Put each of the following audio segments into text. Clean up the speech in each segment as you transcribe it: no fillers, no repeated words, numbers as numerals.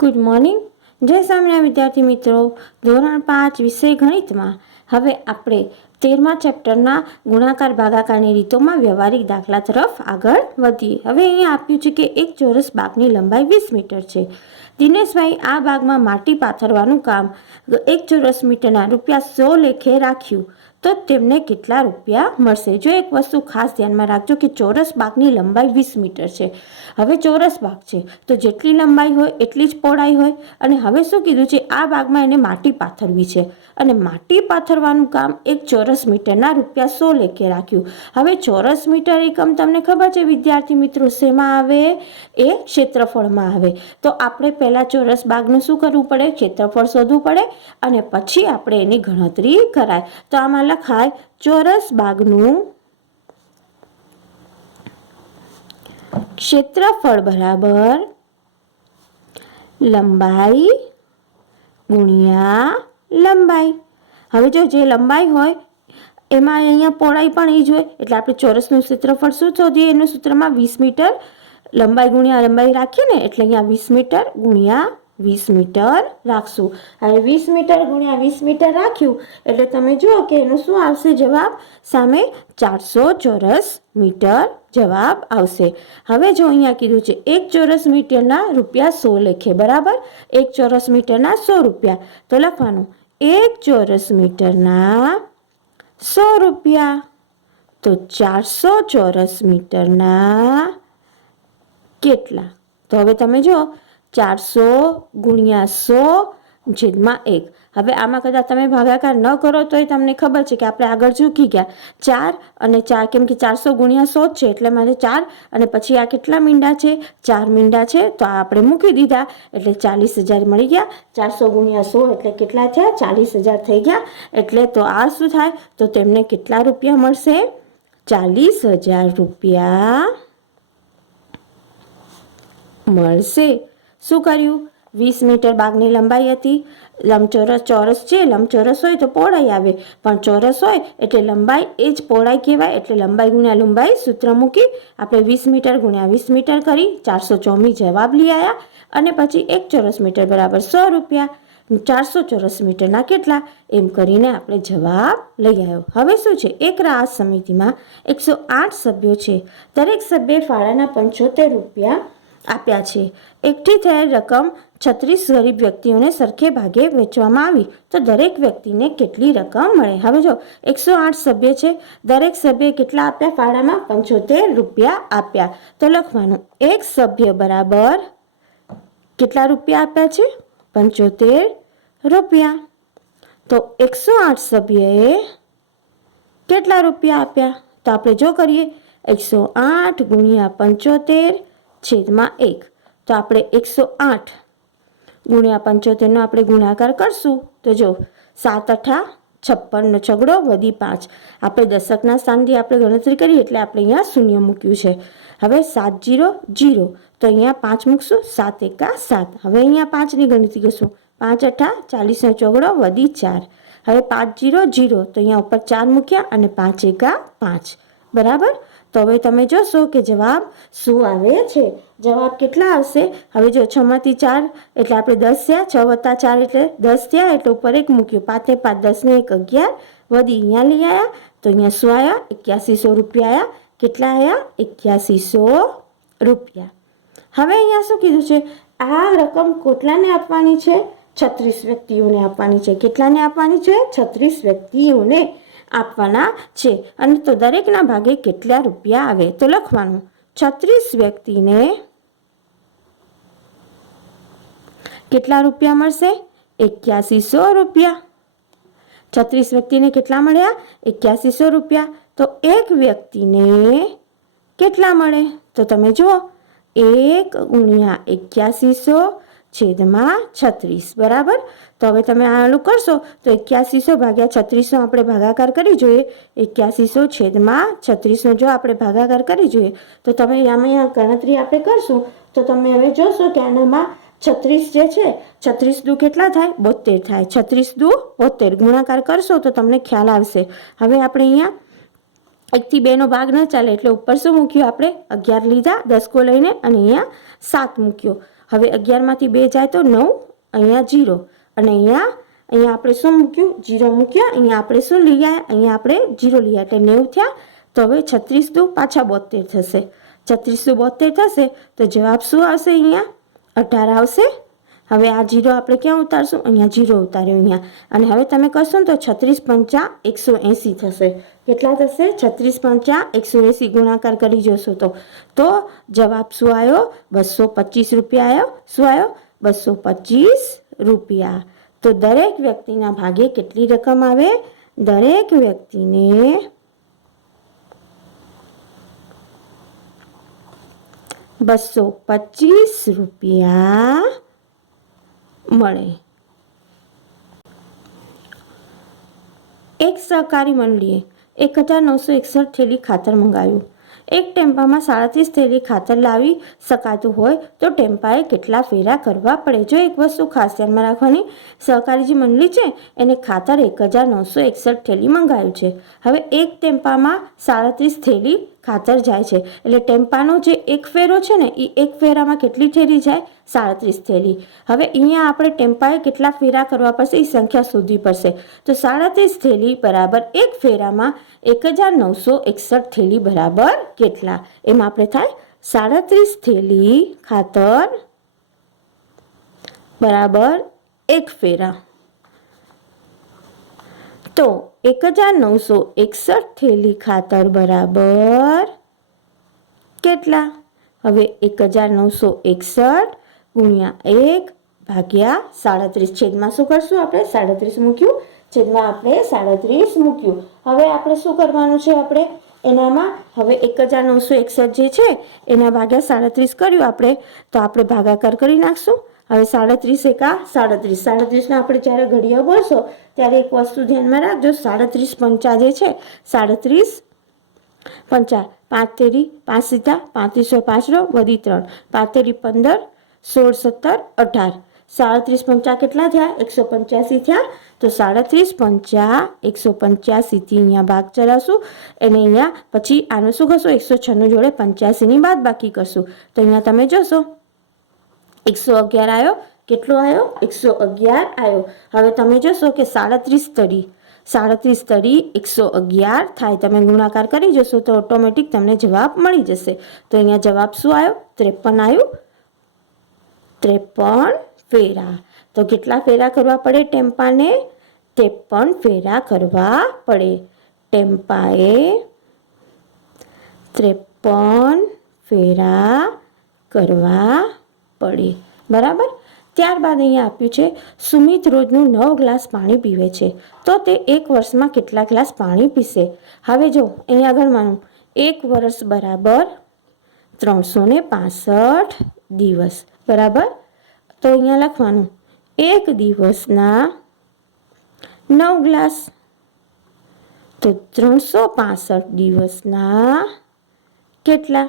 Good morning. જય સ્વામિનારાયણ વિદ્યાર્થી મિત્રો. ધોરણ 5 વિષય ગણિતમાં હવે આપણે 13મા ચેપ્ટરના ગુણાકાર ભાગાકારની રીતોમાં વ્યવહારિક દાખલા તરફ આગળ વધીએ. હવે અહીંયા આપ્યું છે કે એક ચોરસ બાગની લંબાઈ 20 મીટર છે. દિનેશભાઈ આ બાગમાં માટી પાથરવાનું કામ 1 ચોરસ મીટરના ₹100 લેખે રાખ્યું તો તેમને કેટલા રૂપિયા મળશે? જો એક વસ્તુ ખાસ ધ્યાનમાં રાખજો કે ચોરસ બાગની લંબાઈ 20 મીટર છે. હવે ચોરસ બાગ છે તો જેટલી લંબાઈ હોય એટલી જ પહોળાઈ હોય. અને હવે શું કીધું છે? આ બાગમાં એને માટી પાથરવી છે અને માટી પાથરવાનું કામ 1 ચોરસ મીટરના ₹100 લેખે રાખ્યું. હવે ચોરસ મીટર એકમ તમને ખબર છે વિદ્યાર્થી મિત્રો શેમાં આવે? એ ક્ષેત્રફળમાં આવે. તો આપણે પહેલા ચોરસ બાગનું શું કરવું પડે? ક્ષેત્રફળ શોધવું પડે અને પછી આપણે એની ગણતરી કરાય. તો આમાં લખાય ચોરસ બાગનું ક્ષેત્રફળ બરાબર લંબાઈ ગુણ્યા લંબાઈ. હવે જો જે લંબાઈ હોય એમાં અહીંયા પહોળાઈ પણ એ જ હોય એટલે આપણે ચોરસનું ક્ષેત્રફળ શું શોધીએ? એનું સૂત્રમાં 20 મીટર લંબાઈ ગુણ્યા લંબાઈ રાખીએ ને એટલે અહીંયા 20 મીટર ગુણ્યા 20 મીટર રાખશું. હવે 20 મીટર ગુણ્યા 20 મીટર રાખ્યું એટલે તમે જુઓ કે એનો શું આવશે જવાબ? સામે 400 ચોરસ મીટર જવાબ આવશે. હવે જો અહીંયા કીધું છે 1 ચોરસ મીટરના ₹100 લેખે બરાબર. 1 ચોરસ મીટરના 100 રૂપિયા તો લખવાનું 1 ચોરસ મીટરના 100 રૂપિયા. તો 400 ચોરસ મીટરના કેટલા? તો હવે તમે જો 400 ગુણ્યા 100 છેદમાં 1. હવે આમાં કદાચ તમે ભાગાકાર ન કરો તો તમને ખબર છે કે આપણે આગળ ચૂકી ગયા 4 અને 4 કેમ કે 400 ગુણ્યા 100 છે એટલે મારે 4 અને પછી આ કેટલા મીંડા છે? 4 મીંડા છે તો આ આપણે મૂકી દીધા એટલે 40,000 મળી ગયા. 400 ગુણ્યા 100 એટલે કેટલા થયા? 40,000 થઈ ગયા. એટલે તો આ શું થાય? તો તેમને કેટલા રૂપિયા મળશે? 40,000 રૂપિયા મળશે. શું કર્યું? 20 મીટર બાગની લંબાઈ હતી. લંબચોરસ ચોરસ છે, લંબચોરસ હોય તો પહોળાઈ આવે પણ ચોરસ હોય એટલે લંબાઈ એ જ પહોળાઈ કહેવાય. એટલે લંબાઈ ગુણ્યા લંબાઈ સૂત્ર મૂકી આપણે 20 મીટર ગુણ્યા 20 મીટર કરી 424 જવાબ લઈ આવ્યા. અને પછી 1 ચોરસ મીટર બરાબર 100 રૂપિયા. 400 ચોરસ મીટરના કેટલા? એમ કરીને આપણે જવાબ લઈ આવ્યો. હવે શું છે? એક રાહત સમિતિમાં 108 સભ્યો છે. દરેક સભ્યે ફાળાના 75 રૂપિયા આપ્યા છે. એકઠી થયેલ રકમ 36 ગરીબ વ્યક્તિઓને સરખે ભાગે વહેંચવામાં આવી તો દરેક વ્યક્તિને કેટલી રકમ મળે? હવે જો 108 સભ્ય છે, દરેક સભ્યએ કેટલા આપ્યા? ફાળામાં 75 રૂપિયા આપ્યા. તો લખવાનું એક સભ્ય બરાબર કેટલા રૂપિયા આપ્યા છે? 75 રૂપિયા. તો 108 સભ્યએ કેટલા રૂપિયા આપ્યા? તો આપણે જો કરીએ 108 ગુણ્યા 75 છેદમાં 1. તો આપણે 108 ગુણ્યા 75નો આપણે ગુણાકાર કરશું તો જો 7 8 56 છગડો વધી 5. આપણે દશકના સ્થાનથી આપણે ગણતરી કરી એટલે આપણે અહીંયા શૂન્ય મૂક્યું છે. હવે 7 0 0 તો અહીંયા 5 મૂકશું. 7 1 7. હવે અહીંયા 5ની ગણતરી કરશું. 5 8 40નો ચોગડો વધી 4. હવે 5 0 0 તો અહીંયા ઉપર 4 મૂક્યા અને 5 1 5 બરાબર. તો હવે તમે જોશો કે જવાબ શું આવે છે? જવાબ કેટલા આવશે? હવે જો 6 માંથી 4 એટલે આપણે 10 થયા. 6 વત્તા 4 એટલે 10 થયા એટલે ઉપર 1 મૂક્યું. 5 ને 5 10 ને 1 11 વધી અહીંયા લઈ આવ્યા તો અહીંયા શું આવ્યા? 8100 રૂપિયા આવ્યા. કેટલા આવ્યા? 8100 રૂપિયા. હવે અહીંયા શું કીધું છે? આ રકમ કેટલાને આપવાની છે? 36 વ્યક્તિઓને આપવાની છે. કેટલાને આપવાની છે? 36 વ્યક્તિઓને આપવાના છે. અને તો દરેકના ભાગે કેટલા રૂપિયા આવે? તો લખવાનું 36 વ્યક્તિને કેટલા રૂપિયા મળશે? 8100 રૂપિયા. 36 વ્યક્તિને કેટલા મળ્યા? 8100 રૂપિયા. તો એક વ્યક્તિને કેટલા મળે? તો તમે જુઓ 1 ગુણ્યા 8100 છેદમાં 36 બરાબર. તો હવે તમે આનું કરશો તો 8100 ભાગ્યા 36નો આપણે ભાગાકાર કરી જોઈએ. 8100 છેદમાં 36નો જો આપણે ભાગાકાર કરી જોઈએ તો તમે આમાં ગણતરી આપણે કરશું તો તમે હવે જોશો કે આનામાં 36 જે છે 36 દુ કેટલા થાય? 72 થાય. 36 દુ 72 ગુણાકાર કરશો તો તમને ખ્યાલ આવશે. હવે આપણે અહીંયા 1 થી 2 નો ભાગ ન ચાલે એટલે ઉપર શું મૂક્યું? આપણે 11 લીધા દસકો લઈને અને અહીંયા 7 મૂક્યો. હવે 11માંથી 2 જાય તો 9, અહીંયા 0 અને અહીંયા આપણે શું મૂક્યું? 0 મૂક્યા. અહીંયા આપણે શું લઈ આવ્યા? અહીંયા આપણે 0 લઈ આવ્યા એટલે 90 થયા. તો હવે 36 દુ પાછા 72 થશે. 36 દુ 72 થશે તો જવાબ શું આવશે? અહીંયા 18 આવશે. હવે આ 0 આપણે ક્યાં ઉતારશું? અહીંયા 0 ઉતાર્યો અહીંયા. અને હવે તમે કરશો ને તો 36 પંચા 180 થશે. કેટલા થશે? 36 પંચા 180 ગુણાકાર કરી જોશો તો જવાબ શું આવ્યો? 225 રૂપિયા આવ્યો. શું આવ્યો? 225 રૂપિયા. તો દરેક વ્યક્તિના ભાગે કેટલી રકમ આવે? દરેક વ્યક્તિને 225 રૂપિયા મળે. એક સહકારી મંડળીએ 1961 થેલી ખાતર મંગાવ્યું. એક ટેમ્પામાં 37 થેલી ખાતર લાવી શકાતું હોય તો ટેમ્પાએ કેટલા ફેરા કરવા પડે? જો એક વસ્તુ ખાસ ધ્યાનમાં રાખવાની, સહકારી જે મંડળી છે એને ખાતર 1961 થેલી મંગાવ્યું છે. હવે એક ટેમ્પામાં 37 થેલી ખાતર જાય છે એટલે ટેમ્પાનો જે એક ફેરો છે ને એ એક ફેરામાં કેટલી થેલી જાય? 37 થેલી. હવે અહીંયા આપણે ટેમ્પાએ કેટલા ફેરા કરવા પડશે એ સંખ્યા શોધવી પડશે. તો 37 થેલી બરાબર એક ફેરામાં 1961 થેલી બરાબર કેટલા? એમ આપણે થાય 37 થેલી ખાતર બરાબર એક ફેરા. તો 1961 થેલી ખાતર બરાબર કેટલા? હવે 1961 ગુણ્યા 1 ભાગ્યા 37. છેદમાં શું કરશું આપણે? 37 મૂક્યું. છેદમાં આપણે 37 મૂક્યું. હવે આપણે શું કરવાનું છે? આપણે એનામાં હવે 1961 જે છે એના ભાગ્યા 37 કર્યું આપણે તો આપણે ભાગાકાર કરી નાખશું. હવે 37 એકા 37. 37 આપણે જ્યારે ઘડિયા બોલશો ત્યારે એક વસ્તુ ધ્યાનમાં રાખજો. 37 પંચા જે છે 37 પંચા 5 તેરી 5 સીધા 3505 વધી 3 5 તેરી 15 16 17 18. 37 પંચા કેટલા થયા? 185 થયા. તો 37 પંચા 185 થી અહીંયા ભાગ ચલાવશું અને અહીંયા પછી આનું શું કરશું? 196 જોડે 85 ની બાદ બાકી કરશું. તો અહીંયા તમે જોશો 111 આવ્યો. કેટલો આવ્યો? 111 આવ્યો. હવે તમે જોશો કે 37 તરી 111 થાય. તમે ગુણાકાર કરી જશો તો ઓટોમેટિક તમને જવાબ મળી જશે. તો અહીંયા જવાબ શું આવ્યો? 53 આવ્યું. 53 ફેરા. તો કેટલા ફેરા કરવા પડે ટેમ્પાને? 53 ફેરા કરવા પડે. ટેમ્પાએ 53 ફેરા કરવા પડે. બરાબર. ત્યારબાદ અહીંયા આપ્યું છે સુમિત રોજનું 9 ગ્લાસ પાણી પીવે છે તો તે 1 વર્ષમાં કેટલા ગ્લાસ પાણી પીશે? હવે જો અહીંયા આગળ માનું 1 વર્ષ બરાબર 365 દિવસ. બરાબર. તો અહીંયા લખવાનું 1 દિવસના 9 ગ્લાસ તો 365 દિવસના કેટલા?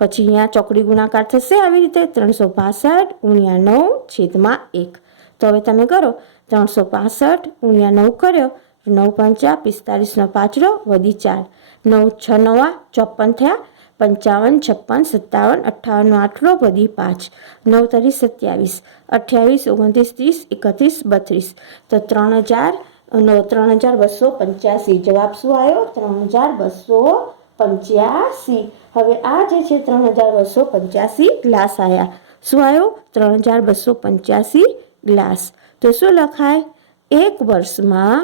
પછી અહીંયા ચોકડી ગુણાકાર થશે આવી રીતે 365 ગુણ્યા 9 છેદમાં 1. તો હવે તમે કરો 365 ગુણ્યા 9 કર્યો 9 પંચા 45 નો પાછરો વધી 4 9 6 નવા 54 થયા 55 56 57 58 નો આટલો વધી 5 9 તરી 27 28 29 30 31 32. તો 3285. જવાબ શું આવ્યો? 3285. હવે આ જે છે 3285 ગ્લાસ આવ્યા. શું આવ્યો? 3285 ગ્લાસ. તો શું લખાય? 1 વર્ષમાં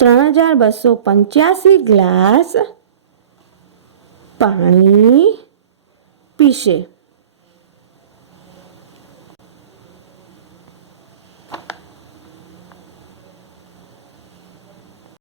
3285 ગ્લાસ પાણી પીશે.